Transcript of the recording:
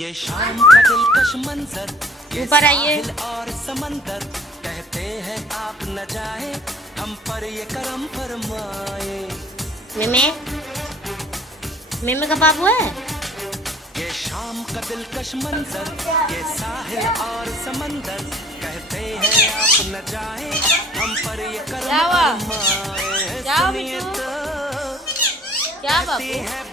ये शाम का दिलकश मंजर, ये ऊपर आइए। साहिल और समंदर, कहते हैं आप न जाए, हम पर ये करम फरमाए। मिमे मिमे का बाबू है। ये शाम का दिलकश मंजर, ये साहिल और समंदर, कहते हैं आप न जाए, हम पर ये करम क्या हुआ? फरमाए। क्या हुआ सुनिए बिट्टू? तो क्या कहती बाबू? है